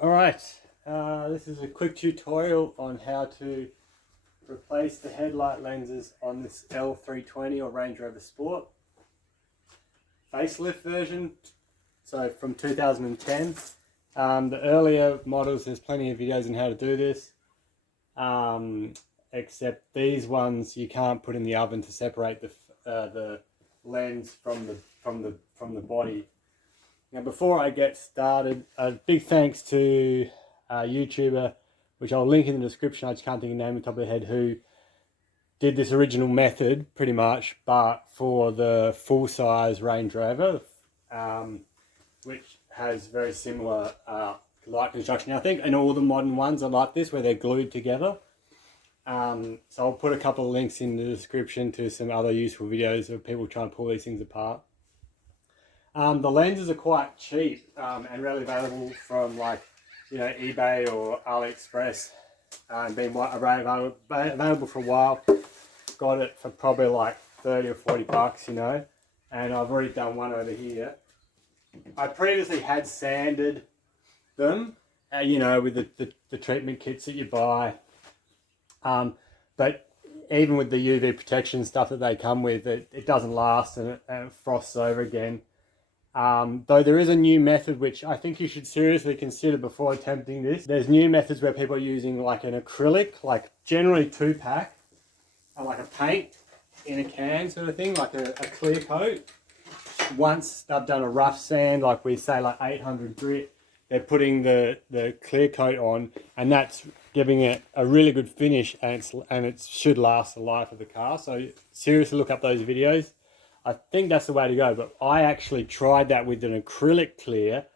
Alright, this is a quick tutorial on how to replace the headlight lenses on this L320 or Range Rover Sport facelift version, so from 2010. The earlier models, there's plenty of videos on how to do this, except these ones you can't put in the oven to separate the lens from the body. Now, before I get started, a big thanks to a YouTuber, which I'll link in the description. I just can't think of the name on the top of the head, who did this original method pretty much, but for the full-size Range Rover, which has very similar light construction. I think in all the modern ones are like this, where they're glued together. So I'll put a couple of links in the description to some other useful videos of people trying to pull these things apart. The lenses are quite cheap and readily available from, like, eBay or AliExpress. Been available for a while. Got it for probably like 30 or 40 bucks, and I've already done one over here. I previously had sanded them, with the treatment kits that you buy. But even with the UV protection stuff that they come with, it doesn't last, and it frosts over again. Though there is a new method which I think you should seriously consider before attempting this. There's new methods where people are using like an acrylic, like generally 2-pack, and like a paint in a can sort of thing, like a clear coat. Once they've done a rough sand, like we say like 800 grit, they're putting the clear coat on, and that's giving it a really good finish, and it should last the life of the car. So seriously look up those videos. I think that's the way to go, but I actually tried that with an acrylic clear,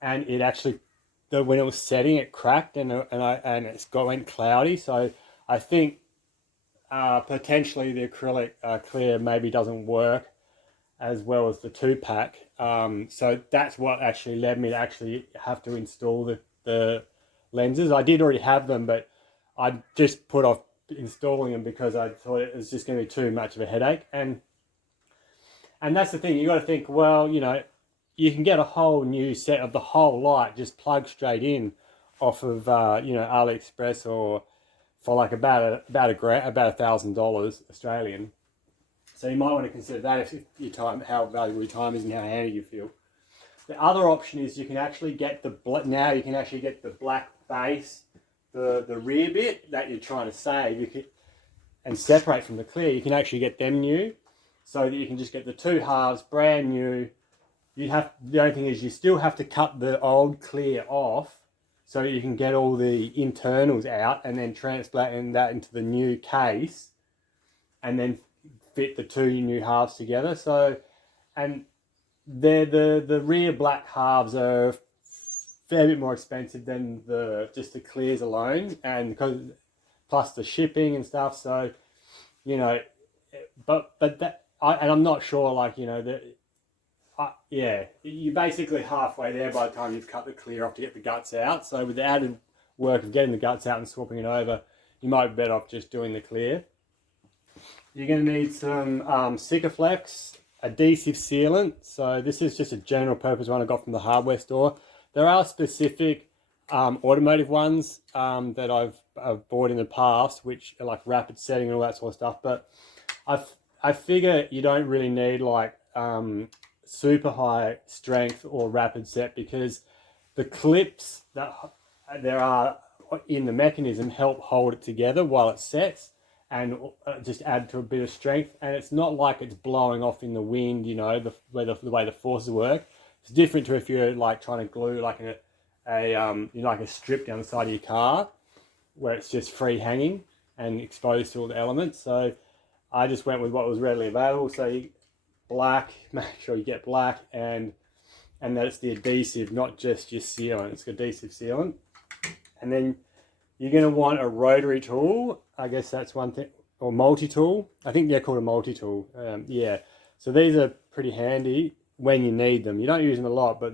and it actually, when it was setting, it cracked and it went cloudy. So I think potentially the acrylic clear maybe doesn't work as well as the 2-pack. So that's what actually led me to actually have to install the lenses. I did already have them, but I just put off installing them because I thought it was just going to be too much of a headache. And that's the thing, you got to think, well, you can get a whole new set of the whole light just plugged straight in off of, AliExpress, or for like about $1,000 Australian. So you might want to consider that if your time, how valuable your time is and how handy you feel. The other option is you can actually get the black base, the rear bit that you're trying to save, and separate from the clear. You can actually get them new, so that you can just get the two halves brand new. The only thing is you still have to cut the old clear off so you can get all the internals out, and then transplant that into the new case, and then fit the two new halves together. So, and the rear black halves are a fair bit more expensive than just the clears alone, and plus the shipping and stuff. So, but that. And I'm not sure, you're basically halfway there by the time you've cut the clear off to get the guts out. So with the added work of getting the guts out and swapping it over, you might be better off just doing the clear. You're going to need some sikaflex adhesive sealant. So this is just a general purpose one I got from the hardware store. There are specific automotive ones that I've bought in the past, which are like rapid setting and all that sort of stuff. But I figure you don't really need like super high strength or rapid set, because the clips that there are in the mechanism help hold it together while it sets, and just add to a bit of strength. And it's not like it's blowing off in the wind, the way the forces work. It's different to if you're like trying to glue like a strip down the side of your car, where it's just free hanging and exposed to all the elements. So I just went with what was readily available. So black, make sure you get black, and that it's the adhesive, not just your sealant. It's adhesive sealant. And then you're going to want a rotary tool. I guess that's one thing, or multi-tool. I think they're called a multi-tool. Yeah. So these are pretty handy when you need them. You don't use them a lot, but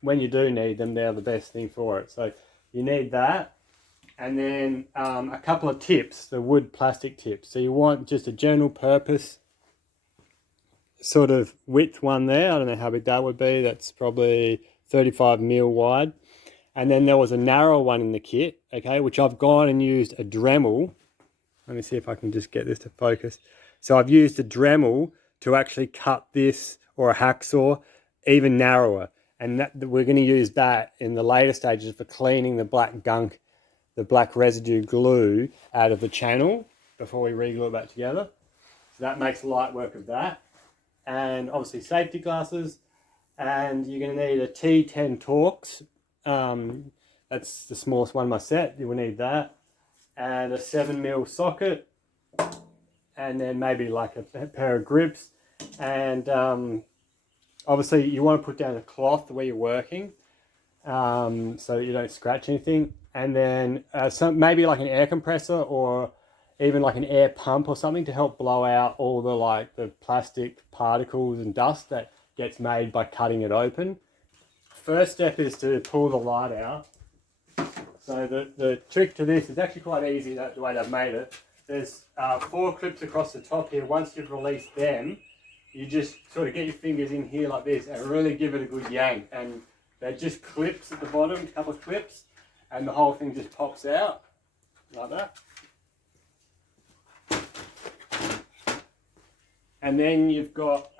when you do need them, they're the best thing for it. So you need that. And then a couple of tips, the wood plastic tips. So you want just a general purpose sort of width one there. I don't know how big that would be. That's probably 35 mil wide. And then there was a narrower one in the kit, okay, which I've gone and used a Dremel. Let me see if I can just get this to focus. So I've used a Dremel to actually cut this, or a hacksaw, even narrower. And we're going to use that in the later stages for cleaning the black gunk, the black residue glue out of the channel before we re-glue it back together. So that makes light work of that. And obviously safety glasses. And you're going to need a T10 Torx. That's the smallest one in my set. You will need that. And a 7mm socket. And then maybe like a pair of grips. And obviously you want to put down a cloth where you're working, so you don't scratch anything. And then maybe like an air compressor, or even like an air pump or something, to help blow out all the plastic particles and dust that gets made by cutting it open. First step is to pull the light out. So the trick to this is actually quite easy, the way they've made it. There's 4 clips across the top here. Once you've released them, you just sort of get your fingers in here like this and really give it a good yank. And they're just clips at the bottom, a couple of clips, and the whole thing just pops out like that. And then you've got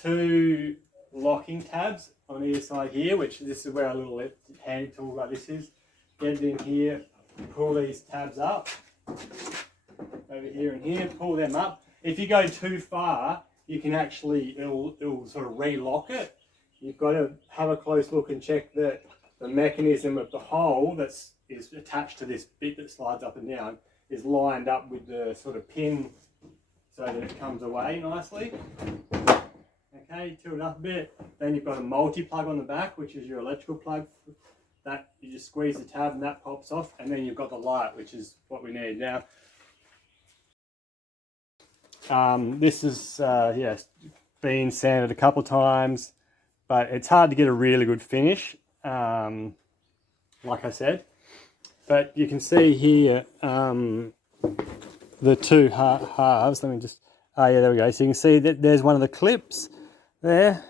2 locking tabs on either side here, which this is where a little hand tool like this is. Get it in here, pull these tabs up, over here and here, pull them up. If you go too far, you can actually, it'll sort of re-lock it. You've got to have a close look and check that the mechanism of the hole is attached to this bit that slides up and down is lined up with the sort of pin, so that it comes away nicely. Okay, tilt it up a bit. Then you've got a multi-plug on the back, which is your electrical plug. That you just squeeze the tab and that pops off, and then you've got the light, which is what we need now. This is been sanded a couple of times, but it's hard to get a really good finish, like I said. But you can see here the 2 halves. Let me just, yeah, there we go. So you can see that there's one of the clips there,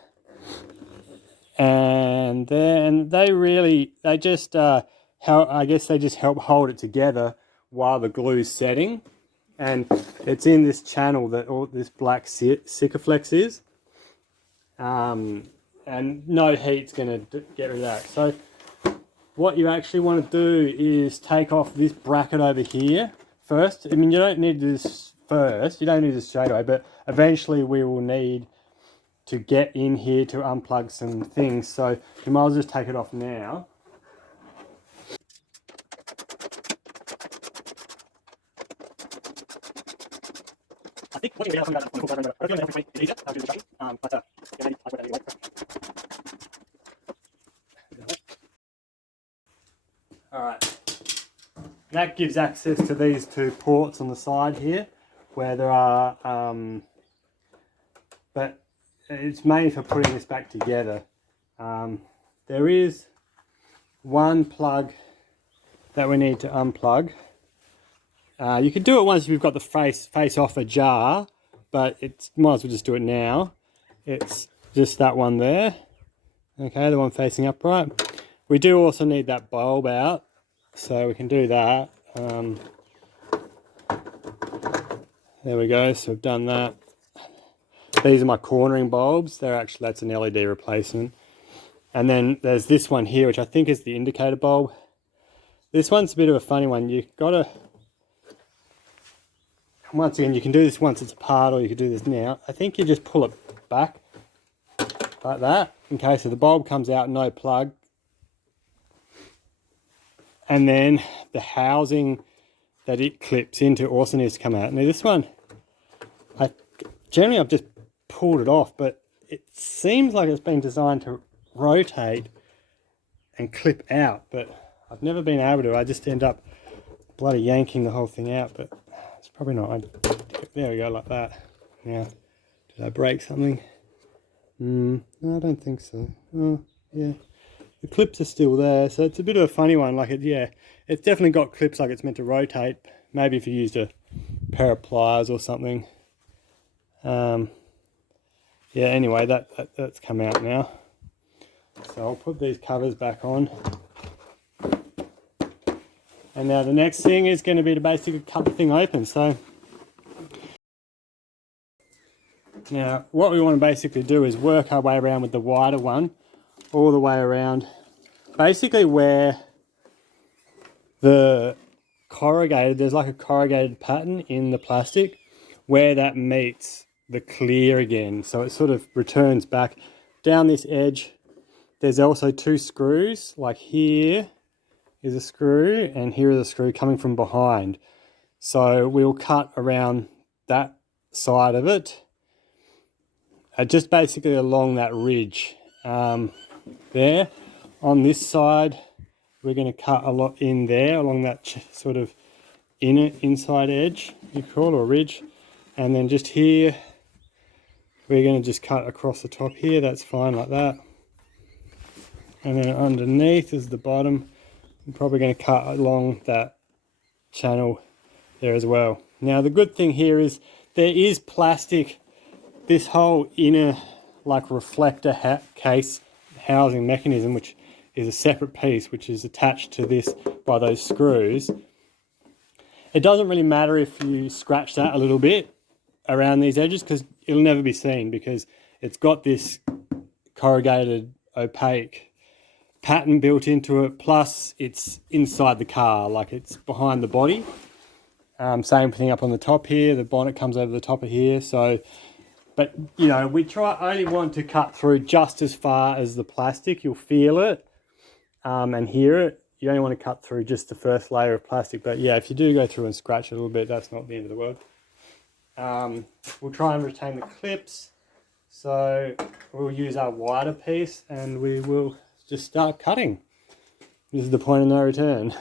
and they just I guess they just help hold it together while the glue's setting. And it's in this channel that all this black sikaflex is, and no heat's going to get rid of that. So what you actually want to do is take off this bracket over here first. I mean, you don't need this first, you don't need this straight away, but eventually we will need to get in here to unplug some things, so you might as well just take it off now. I think what you realize about the full program, I don't know if it's easier to do the tracking, but maybe I put that anyway. Alright, that gives access to these 2 ports on the side here, where there are, but it's mainly for putting this back together. There is 1 plug that we need to unplug. You can do it once you've got the face off a jar, but it might as well just do it now. It's just that one there, okay, the one facing upright. We do also need that bulb out, so we can do that. There we go, so we've done that. These are my cornering bulbs. That's an LED replacement. And then there's this one here, which I think is the indicator bulb. This one's a bit of a funny one. You've got to, once again, you can do this once it's apart, or you can do this now. I think you just pull it back like that. Okay, so the bulb comes out, no plug. And then the housing that it clips into also needs to come out. Now this one, generally I've just pulled it off, but it seems like it's been designed to rotate and clip out, but I've never been able to. I just end up bloody yanking the whole thing out, but it's probably not. There we go, like that. Now, did I break something? No, I don't think so. Oh, yeah. The clips are still there, so it's a bit of a funny one. Like it's definitely got clips like it's meant to rotate. Maybe if you used a pair of pliers or something. Yeah, anyway, that's come out now. So I'll put these covers back on. And now the next thing is going to be to basically cut the thing open. So now what we want to basically do is work our way around with the wider one all the way around, basically where the corrugated, there's like a corrugated pattern in the plastic where that meets the clear again. So it sort of returns back down this edge. There's also two screws, like here is a screw and here is a screw coming from behind. So we'll cut around that side of it, just basically along that ridge there. On this side, we're going to cut a lot in there along that sort of inside edge, you call it, or ridge. And then just here, we're going to just cut across the top here. That's fine like that. And then underneath is the bottom. I'm probably going to cut along that channel there as well. Now the good thing here is there is plastic, this whole inner like reflector case housing mechanism, which is a separate piece which is attached to this by those screws. It doesn't really matter if you scratch that a little bit around these edges because it'll never be seen because it's got this corrugated opaque pattern built into it, plus it's inside the car, like it's behind the body. Same thing up on the top here, the bonnet comes over the top of here. So, but you know, we only want to cut through just as far as the plastic. You'll feel it and hear it. You only want to cut through just the first layer of plastic. But yeah, if you do go through and scratch it a little bit, that's not the end of the world. We'll try and retain the clips. So we'll use our wider piece and we will just start cutting. This is the point of no return.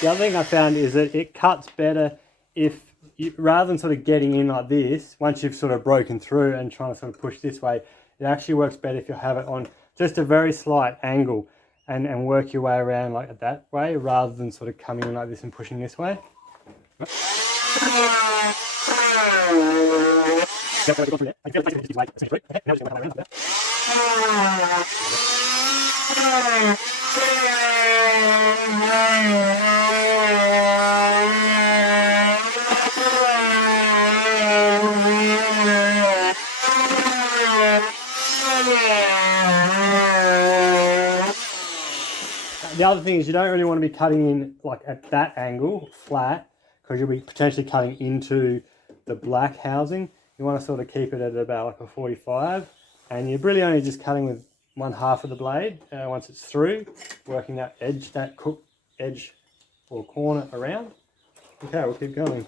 The other thing I found is that it cuts better if you, rather than sort of getting in like this, once you've sort of broken through and trying to sort of push this way, it actually works better if you have it on just a very slight angle and work your way around like that way rather than sort of coming in like this and pushing this way. The other thing is you don't really want to be cutting in like at that angle flat because you'll be potentially cutting into the black housing. You want to sort of keep it at about like a 45 and you're really only just cutting with one half of the blade once it's through, working that edge, that edge or corner around. Okay, we'll keep going.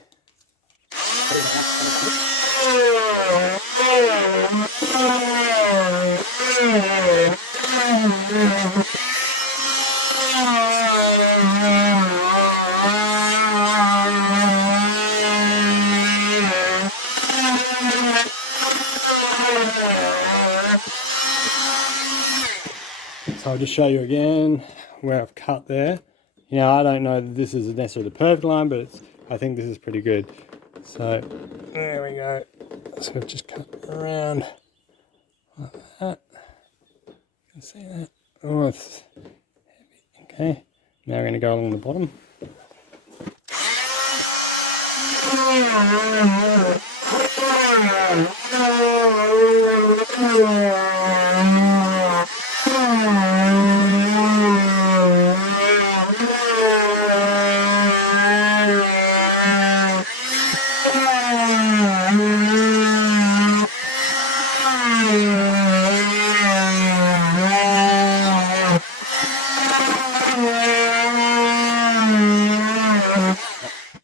So I'll just show you again where I've cut there. You know, I don't know that this is necessarily the perfect line, but I think this is pretty good. So there we go. So I've just cut around like that. You can see that. Oh, it's heavy. Okay. Now we're going to go along the bottom.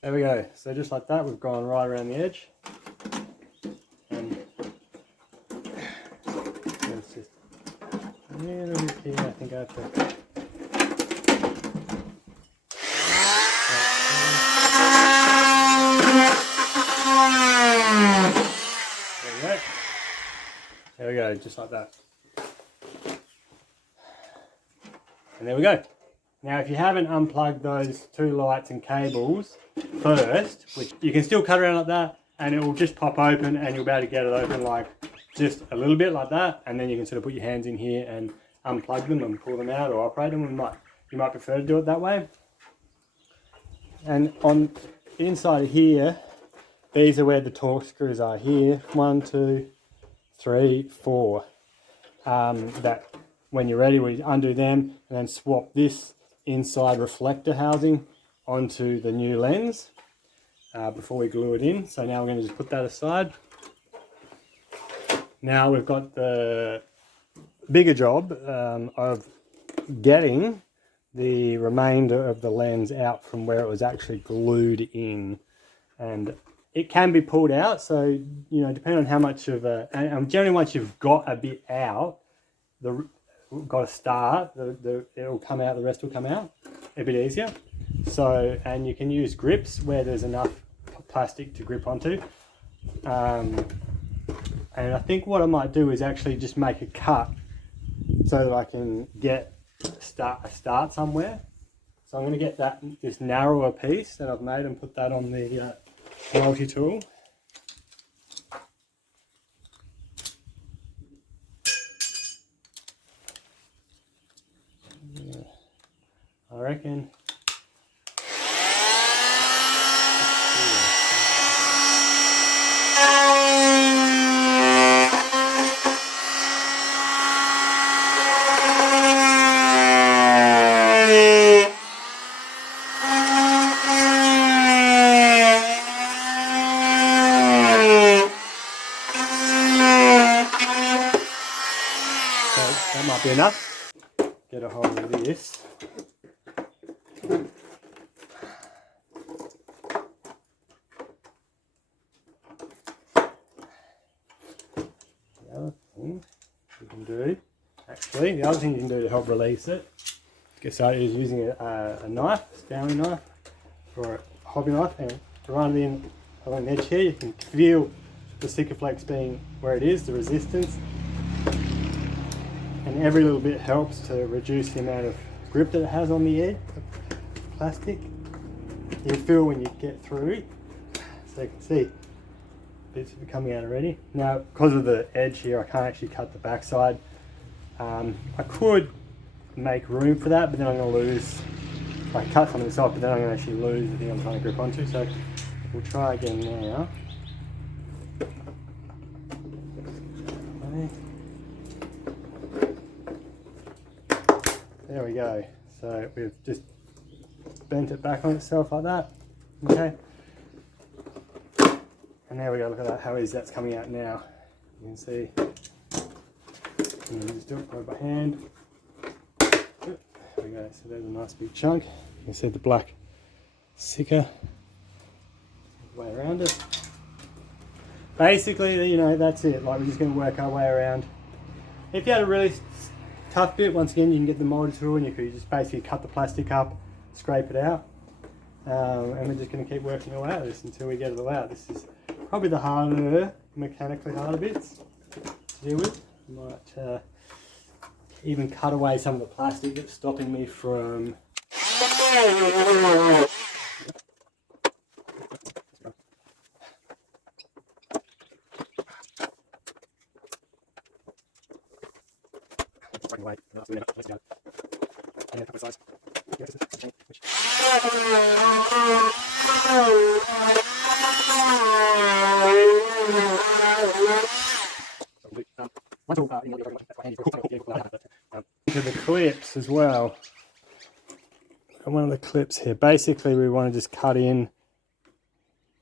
There we go. So just like that, we've gone right around the edge. And it's just a little bit here, I think I have to. There we go. There we go, just like that. And there we go. Now if you haven't unplugged those two lights and cables first, which you can still cut around like that and it will just pop open and you'll be able to get it open like just a little bit like that, and then you can sort of put your hands in here and unplug them and pull them out or operate them. You might prefer to do it that way. And on the inside of here, these are where the torque screws are here. 1, 2, 3, 4. That when you're ready, we undo them and then swap this inside reflector housing onto the new lens before we glue it in. So now we're going to just put that aside. Now we've got the bigger job of getting the remainder of the lens out from where it was actually glued in. And it can be pulled out, so you know, depending on how much of a, and generally once you've got a bit out, got a start, it'll come out, the rest will come out a bit easier. So, and you can use grips where there's enough plastic to grip onto. And I think what I might do is actually just make a cut so that I can get a start somewhere. So I'm going to get this narrower piece that I've made and put that on the multi-tool. Yeah, I reckon. That might be enough. Get a hold of this. The other thing you can do, actually, the other thing you can do to help release it, is using a knife, a Stanley knife, or a hobby knife, and run it in along the edge here. You can feel the sikaflex being where it is, the resistance. And every little bit helps to reduce the amount of grip that it has on the edge of plastic. You feel when you get through it, so you can see bits are coming out already. Now, because of the edge here, I can't actually cut the backside. I could make room for that, but then I'm going to lose. I cut some of this off, but then I'm going to actually lose the thing I'm trying to grip onto. So we'll try again now. There we go. So we've just bent it back on itself like that. Okay. And there we go. Look at that. How easy that's coming out now. You can see. And just do it by hand. There we go. So there's a nice big chunk. You can see the black Sika way around it. Basically, you know, that's it. Like, we're just going to work our way around. If you had a really tough bit, once again, you can get the multi-tool and you could just basically cut the plastic up, scrape it out, and we're just going to keep working our way out of this until we get it all out. This is probably the harder, mechanically harder bits to deal with. I might even cut away some of the plastic that's stopping me from away. Let's go. Yeah, a couple of sides. To the clips as well. One of the clips here. Basically, we want to just cut in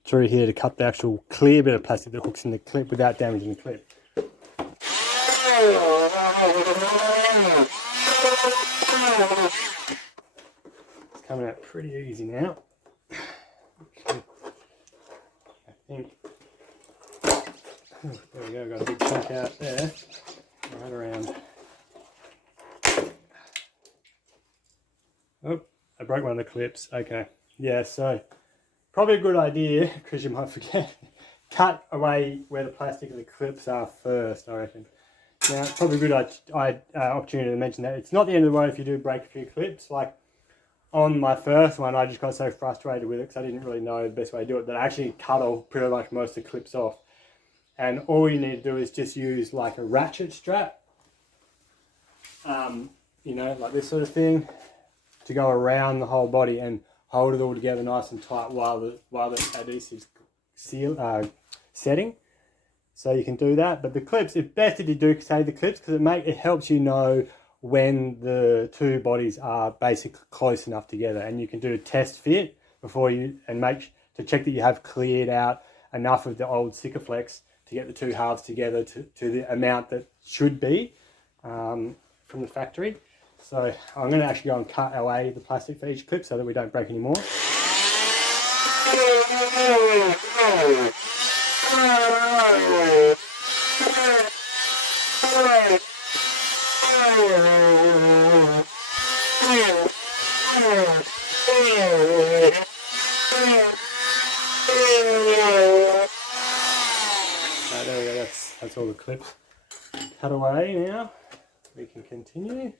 through here to cut the actual clear bit of plastic that hooks in the clip without damaging the clip. It's coming out pretty easy now. I think. There we go, got a big chunk out there. Right around. Oh, I broke one of the clips. Okay. Yeah, so probably a good idea, because you might forget, cut away where the plastic of the clips are first, I reckon. Now, it's probably a good opportunity to mention that it's not the end of the world if you do break a few clips. Like on my first one, I just got so frustrated with it because I didn't really know the best way to do it that I actually cut off pretty much most of the clips off. And all you need to do is just use like a ratchet strap you know, like this sort of thing, to go around the whole body and hold it all together nice and tight while the adhesive's setting. So you can do that, but the clips, it's best if you do save the clips, because it helps you know when the two bodies are basically close enough together, and you can do a test fit before you, and make to check that you have cleared out enough of the old sikaflex to get the two halves together to the amount that should be from the factory. So I'm going to actually go and cut away the plastic for each clip so that we don't break any more. There we go, that's all the clips cut away now. We can continue.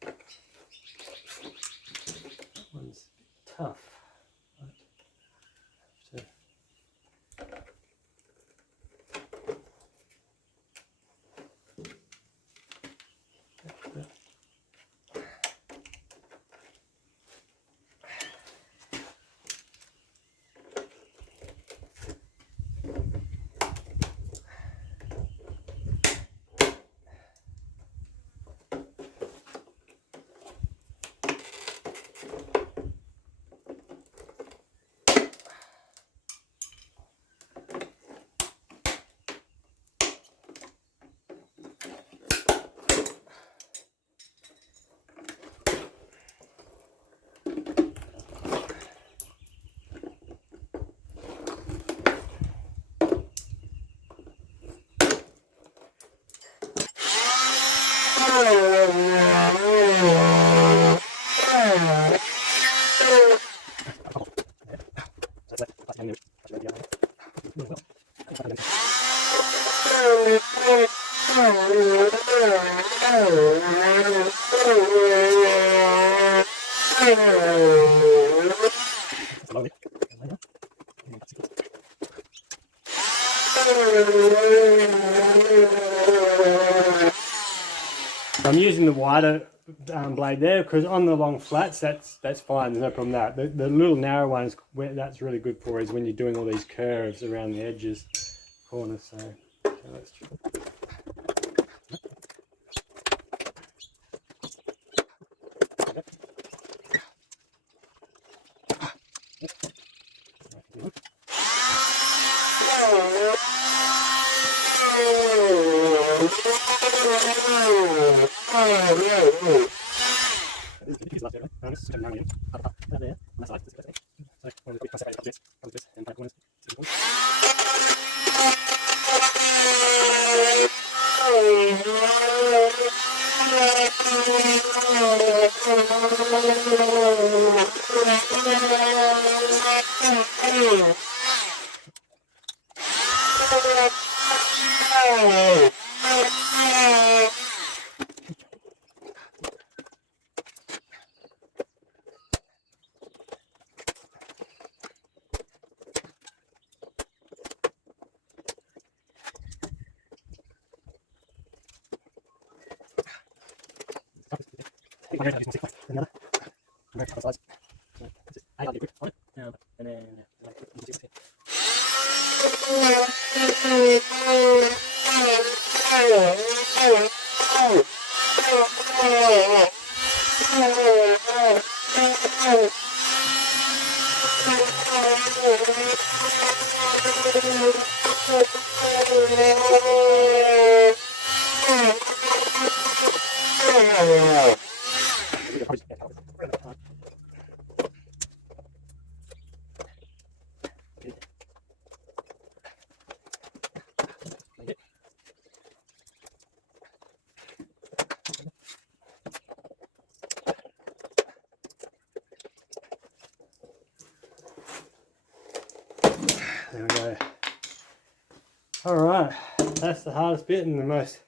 That one's tough. I'm using the wider blade there, because on the long flats that's fine, there's no problem with that. The little narrow ones, where that's really good for is when you're doing all these curves around the edges, corners. So let's try. There we go. Alright, that's the hardest bit and the most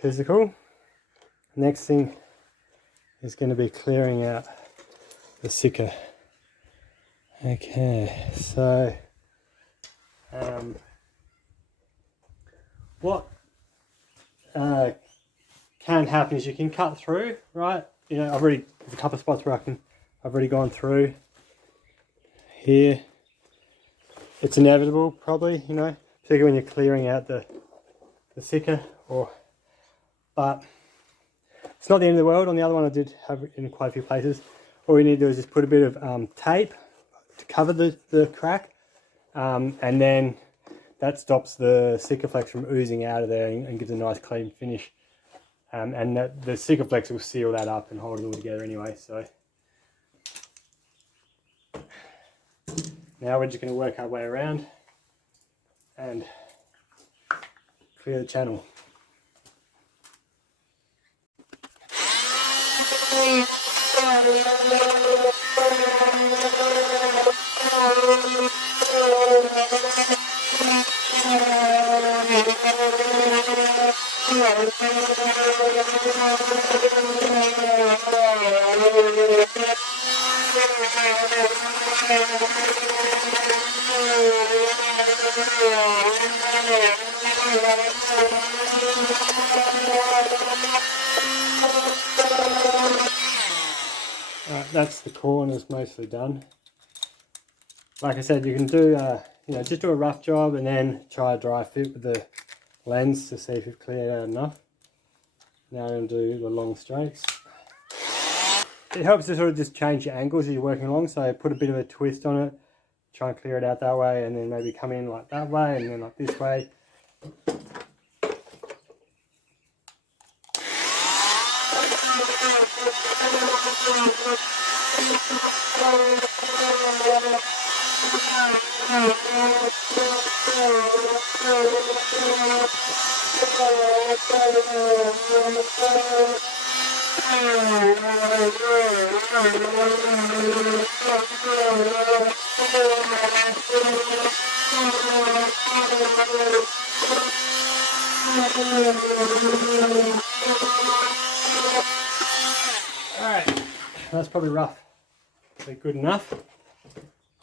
physical. Next thing is going to be clearing out the Sika. Okay, so what can happen is you can cut through, right? You know, there's a couple of spots where I've already gone through here. It's inevitable, probably, you know, particularly when you're clearing out the thicker, but it's not the end of the world. On the other one I did have it in quite a few places. All you need to do is just put a bit of tape to cover the crack, and then that stops the sikaflex from oozing out of there and gives a nice clean finish. And the sikaflex will seal that up and hold it all together anyway. So now we're just going to work our way around and clear the channel. Alright, that's the corners mostly done. Like I said, you can do, you know, just do a rough job and then try a dry fit with the lens to see if you've cleared out enough. Now I'm going to do the long straights. It helps to sort of just change your angles as you're working along, so put a bit of a twist on it, try and clear it out that way, and then maybe come in like that way and then like this way. Alright, that's probably rough, but good enough.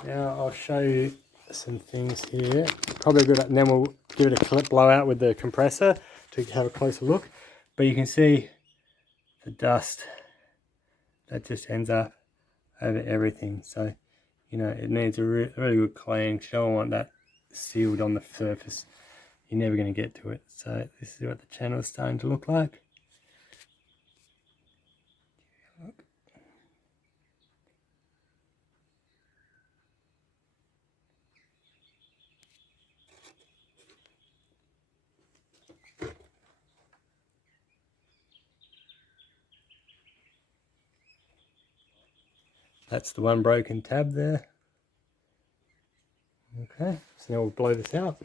Now I'll show you some things here. Probably good, and then we'll give it a clip blowout with the compressor to have a closer look. But you can see the dust that just ends up over everything. So, you know, it needs a really good clean. You don't want that sealed on the surface. You're never going to get to it. So this is what the channel is starting to look like. That's the one broken tab there. Okay, so now we'll blow this out.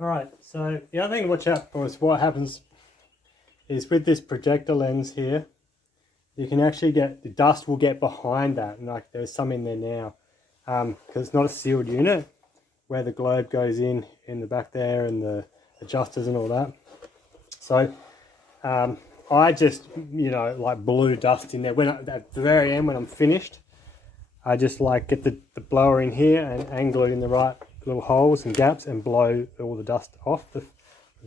Alright, so the other thing to watch out for is what happens is with this projector lens here, you can actually get, the dust will get behind that, and like there's some in there now, because it's not a sealed unit where the globe goes in the back there and the adjusters and all that. So I just, you know, like blew dust in there. When at the very end, when I'm finished, I just like get the blower in here and angle it in the right little holes and gaps and blow all the dust off the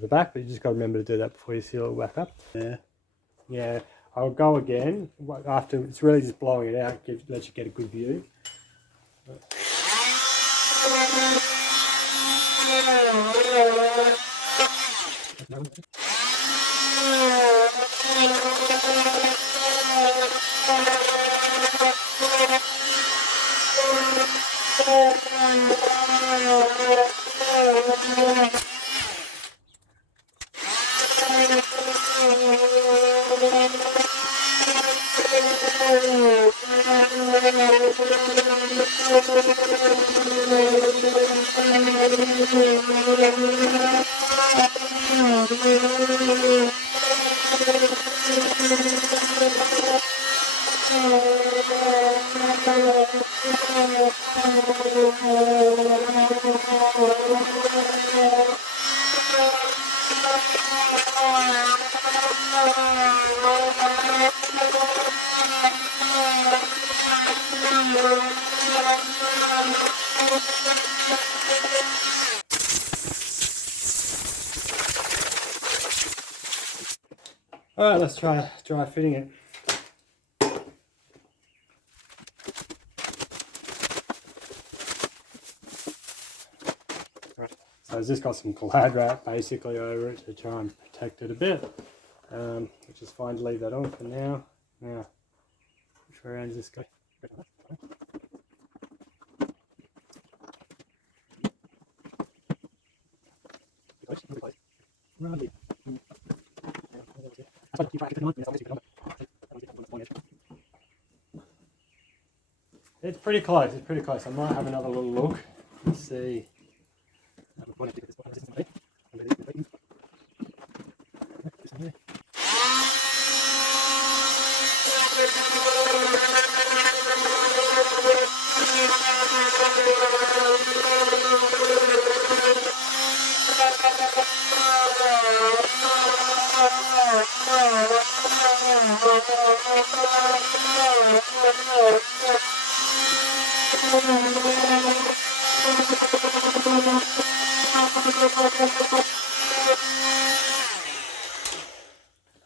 back. But you just got to remember to do that before you seal it back up. Yeah, I'll go again after. It's really just blowing it out, lets you get a good view. Alright, let's try dry fitting it. Right. So it's just got some Glad wrap basically over it to try and protect it a bit, which is fine to leave that on for now. Now, which way around does this go? It's pretty close, it's pretty close. I might have another little look and see.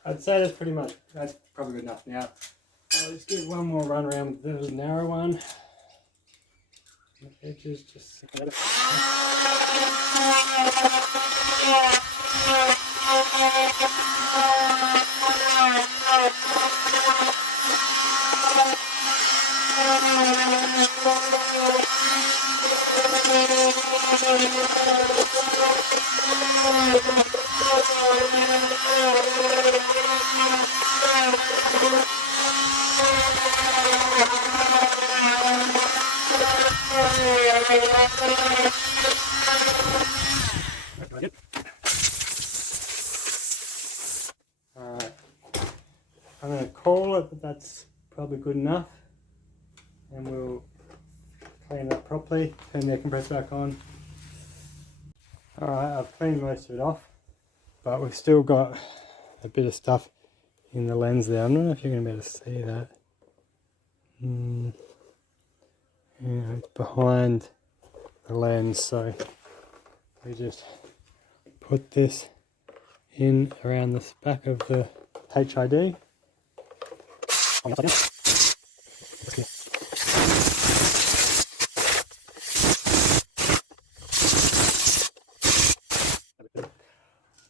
I'd say that's probably good enough now. Let's give one more run around with the narrow one. The edges just. Alright, I'm going to call it that that's probably good enough, and we'll clean it up properly, turn the air compressor back on. Alright, I've cleaned most of it off, but we've still got a bit of stuff in the lens there. I don't know if you're going to be able to see that. Yeah, it's behind the lens, so we just put this in around the back of the HID.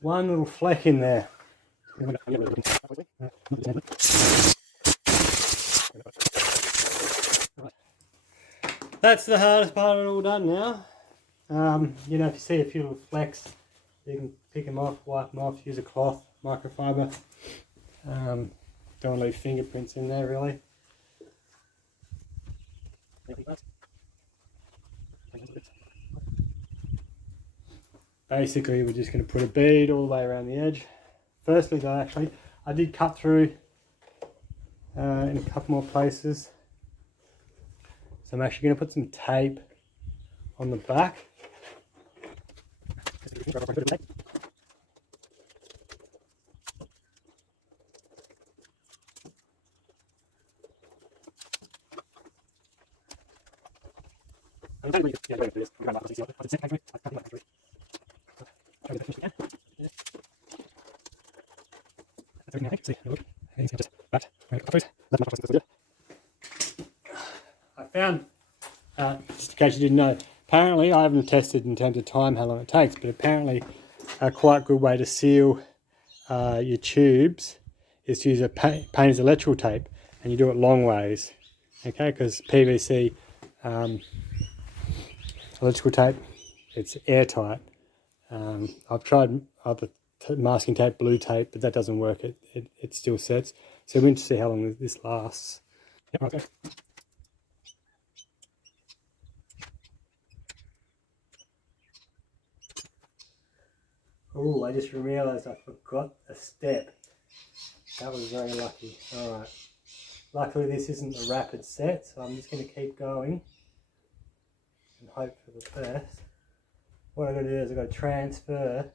One little fleck in there. That's the hardest part of it all done now. You know, if you see a few little flecks, you can pick them off, wipe them off, use a cloth, microfiber. Don't want to leave fingerprints in there really. Basically, we're just going to put a bead all the way around the edge. Firstly though, actually, I did cut through in a couple more places. So I'm actually going to put some tape on the back. I found, just in case you didn't know, apparently I haven't tested in terms of time how long it takes, but apparently a quite good way to seal your tubes is to use a painter's electrical tape, and you do it long ways, okay, because PVC electrical tape, it's airtight. I've tried other masking tape, blue tape, but that doesn't work. It still sets. So we're going to see how long this lasts. Yep, okay. Oh, I just realised I forgot a step. That was very lucky. Alright. Luckily this isn't a rapid set, so I'm just going to keep going and hope for the best. What I'm going to do is I'm going to transfer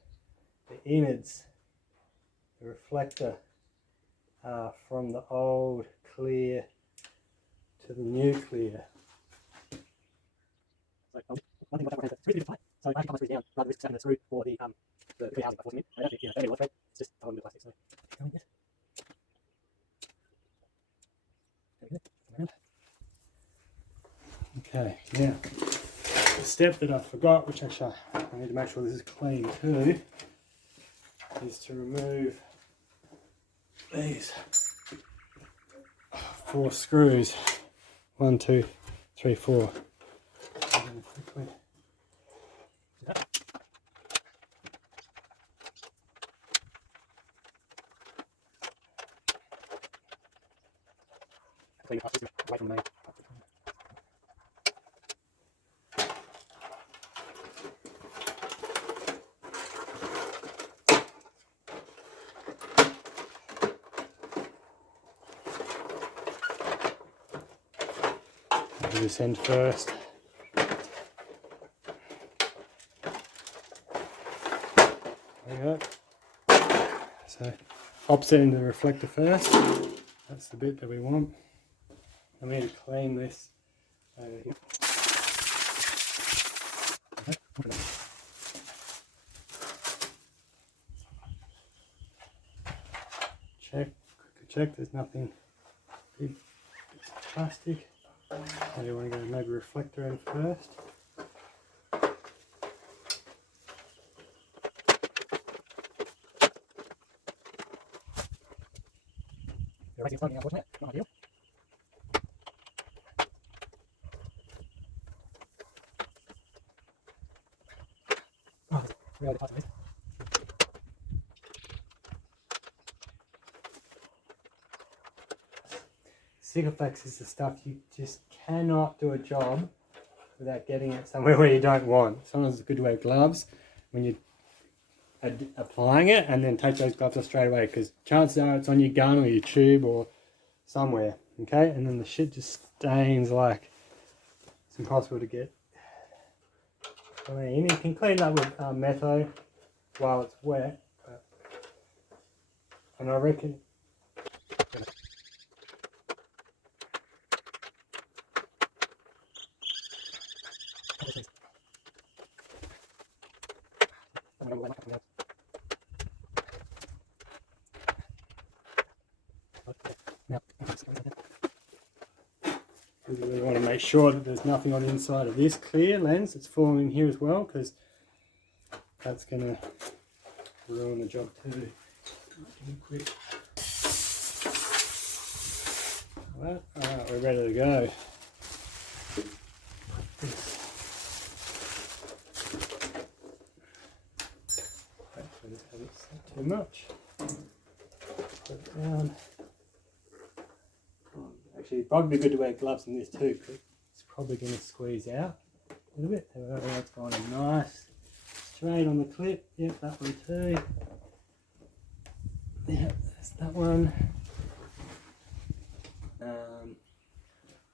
the innards the reflector from the old clear to the new clear. So one thing about that screws tight, so I can come screws down rather than risk having a screw for the clear housing by forcing it. I don't think don't need a light, it's just a whole bit of plastic. So going yet. Okay, now the step that I forgot, which actually I need to make sure this is clean too, is to remove these 4 screws. 1, 2, 3, 4. I'm going to quickly do that. Clean it up, away from the main. Do this end first. There you go. So opposite end of the reflector first. That's the bit that we want. I need to clean this over here. Check, there's nothing big, bits of plastic. So you want to go maybe reflector end first. You're raising something unfortunate, not ideal. Oh, there's really parts of this. Sikaflex is the stuff you just cannot do a job without getting it somewhere where you don't want. Sometimes it's good to wear gloves when you're applying it, and then take those gloves off straight away, because chances are it's on your gun or your tube or somewhere. Okay, and then the shit just stains like it's impossible to get clean. You can clean that with metho while it's wet, and I reckon we really want to make sure that there's nothing on the inside of this clear lens that's falling in here as well, because that's going to ruin the job too. Quick. Alright, we're ready to go. Hopefully this hasn't set too much. Put it down. Actually, it'd probably be good to wear gloves in this too, because it's probably going to squeeze out a little bit. That's going in nice, straight on the clip. Yep, that one too. Yep, that's that one. But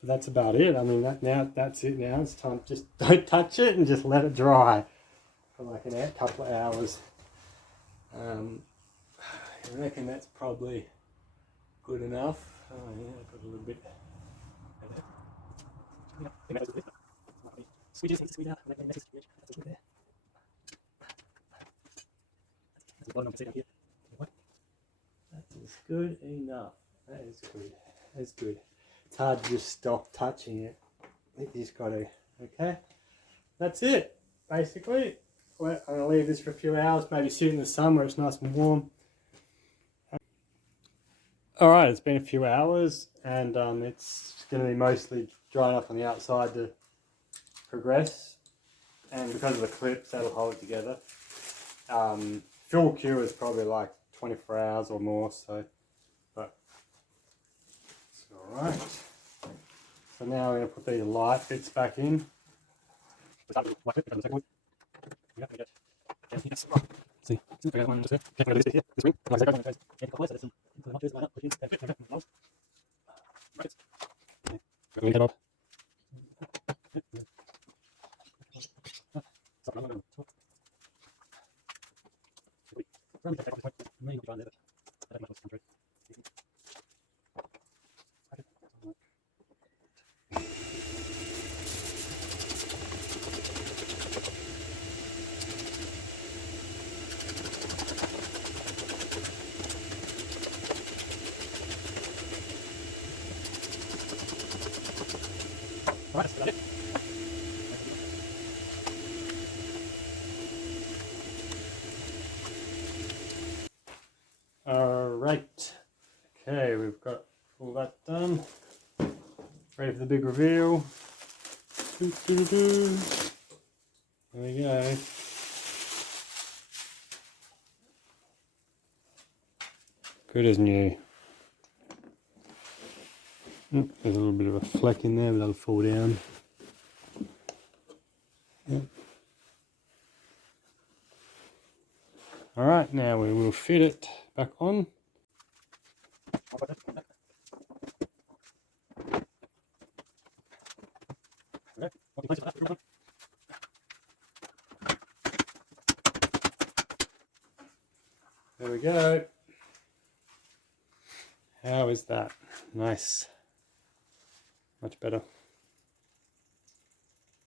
that's about it. I mean, that's it now. It's time. Just don't touch it and just let it dry for like a couple of hours. I reckon that's probably good enough. Oh yeah, I've got a little bit. Squeeze out. That's a bit there. That's the bottom of the here. That is good enough. That is good. That's good. It's hard to just stop touching it. You just got to. Okay. That's it. Basically, I'm going to leave this for a few hours. Maybe sit in the sun where it's nice and warm. Alright, it's been a few hours, and it's going to be mostly dry enough on the outside to progress, and because of the clips that'll hold it together. Full cure is probably like 24 hours or more, so, but it's alright. So now I'm going to put these light bits back in. See, I got one just here. Check this here, this ring. Like I said, guys, a couple of some notches line up, which means that fit right. Okay. Got the head up. Stop. Alright, okay, we've got all that done. Ready for the big reveal. There we go. Good as new. There's a little bit of a fleck in there, but that'll fall down. Yep. Alright, now we will fit it back on. There we go. How is that? Nice. Much better.